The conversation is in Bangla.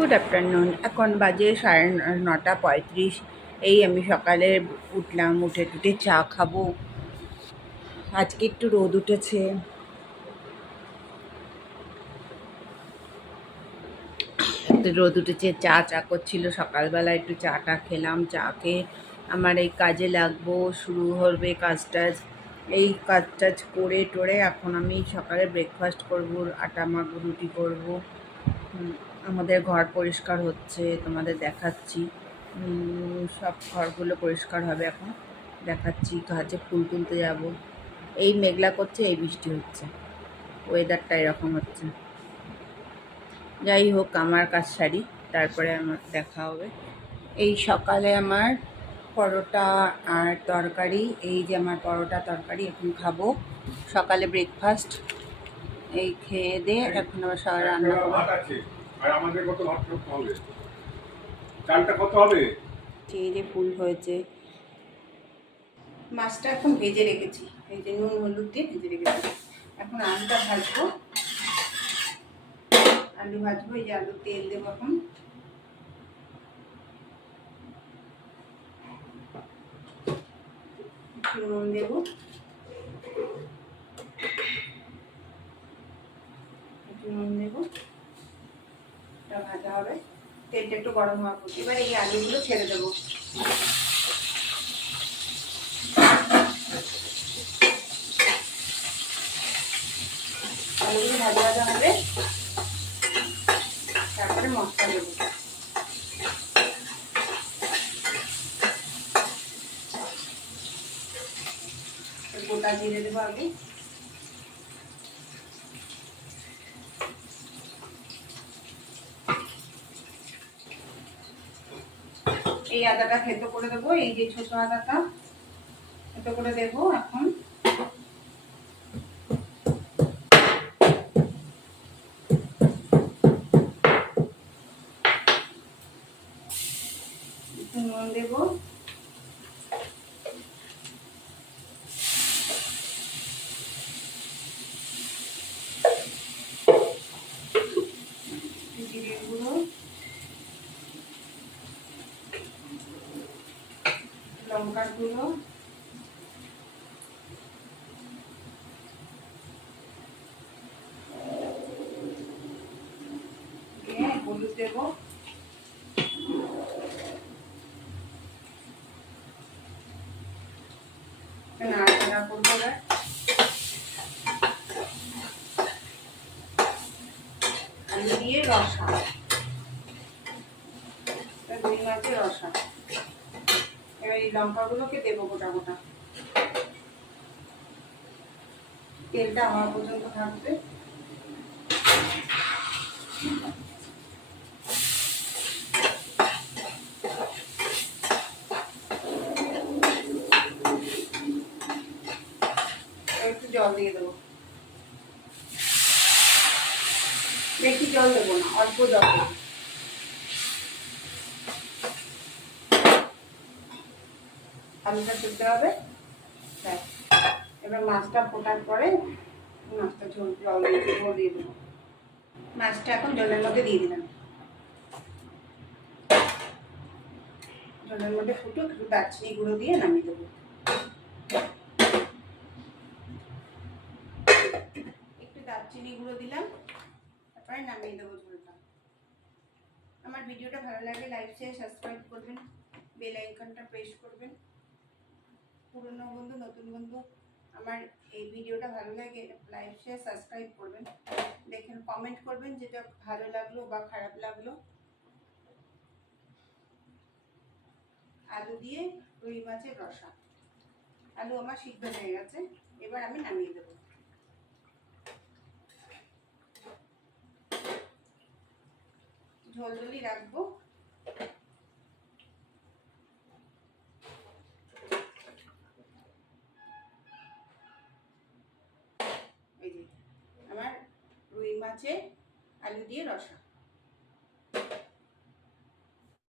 গুড আফটারনুন, এখন বাজে সাড়ে নটা পঁয়ত্রিশ। এই আমি সকালে উঠলাম, উঠে টুটে চা খাব। আজকে একটু রোদ উঠেছে। রোদ উঠেছে, চা চা করছিল। সকালবেলা একটু চাটা খেলাম, চা খেয়ে আমার এই কাজে লাগবো, শুরু হবে কাজ টাজ। এই কাজ টাজ করে টোরে এখন আমি সকালে ব্রেকফাস্ট করব, আটা মাখবো, রুটি করব। আমাদের ঘর পরিষ্কার হচ্ছে, তোমাদের দেখাচ্ছি। সব ঘরগুলো পরিষ্কার হবে এখন। দেখাচ্ছি গাছে ফুল তুলতে যাব। এই মেঘলা করছে, এই বৃষ্টি হচ্ছে। ওয়েদারটা এরকম হচ্ছে। যাই হোক, আমার কাজ সারি, তারপরে আমার দেখা হবে। এই সকালে আমার পরোটা আর তরকারি, এই যে আমার পরোটা তরকারি এখন খাব। সকালে ব্রেকফাস্ট এই খেয়ে দিয়ে এখন আবার সবাই রান্না আর আমাদের কত ভাত করতে হবে? চালটা কত হবে? এই যে ফুল হয়েছে। মাছটা এখন ভেজে রেখেছি। এই যে নুন হলুদ দিয়ে ভেজে রেখেছি। এখন আলুটা ভাজবো। আলু ভাজবো এই যে আলু তেল দেবো এখন। একটু নুন দেবো একটু নুন দেবো এটা ভাজা হবে। তেলটা একটু গরম হওয়া পর। এবার এই আলুগুলো ছেড়ে দেবো। আলুগুলো ভাজা ভাজা হবে। তারপরে মশলা দেবো। গোটা জিরে দেবো আগে। এই আদাটা খেতে করে দেবো, এই যে ছোট আদাটা সেদ্ধ করে দেবো এখন। নুন দেবো একটু জিরে গুঁড়ো লঙ্কার গুঁড়ো হলুদ দেবো নাড়াচাড়া করব রসা রসা এবার এই লঙ্কাগুলোকে দেবো গোটা গোটা। তেলটা আমার পর্যন্ত থাকবে। একটু জল দিয়ে দেবো। বেশি জল দেবো না, অল্প জল দেবো। আলুটা সিদ্ধ হবে। এবার মাছটা ফোটার পরে মাছটা ঝোল ঝোল দিয়ে দেবো মাছটা এখন জলের মধ্যে দিয়ে দিলাম। জলের মধ্যে ফুটুক, একটু দারচিনি গুঁড়ো দিয়ে নামিয়ে দেবো। একটু দারচিনি গুঁড়ো দিলাম, তারপরে নামিয়ে দেবো ঝোলটা। আমার ভিডিওটা ভালো লাগলে লাইক শেয়ার সাবস্ক্রাইব করবেন। বেল আইকনটা প্রেস করবেন। পুরনো বন্ধু, নতুন বন্ধু, আমার এই ভিডিওটা ভালো লাগে লাইক শেয়ার সাবস্ক্রাইব করবেন। দেখেন কমেন্ট করবেন যেটা ভালো লাগল বা খারাপ লাগল। আলু দিয়ে রুই মাছের রসা। আলু আমার সিদ্ধ হয়ে গেছে, এবার আমি নামিয়ে দেবো। ঝোল ঝোলই রাখব। আছে আলু দিয়ে রসা।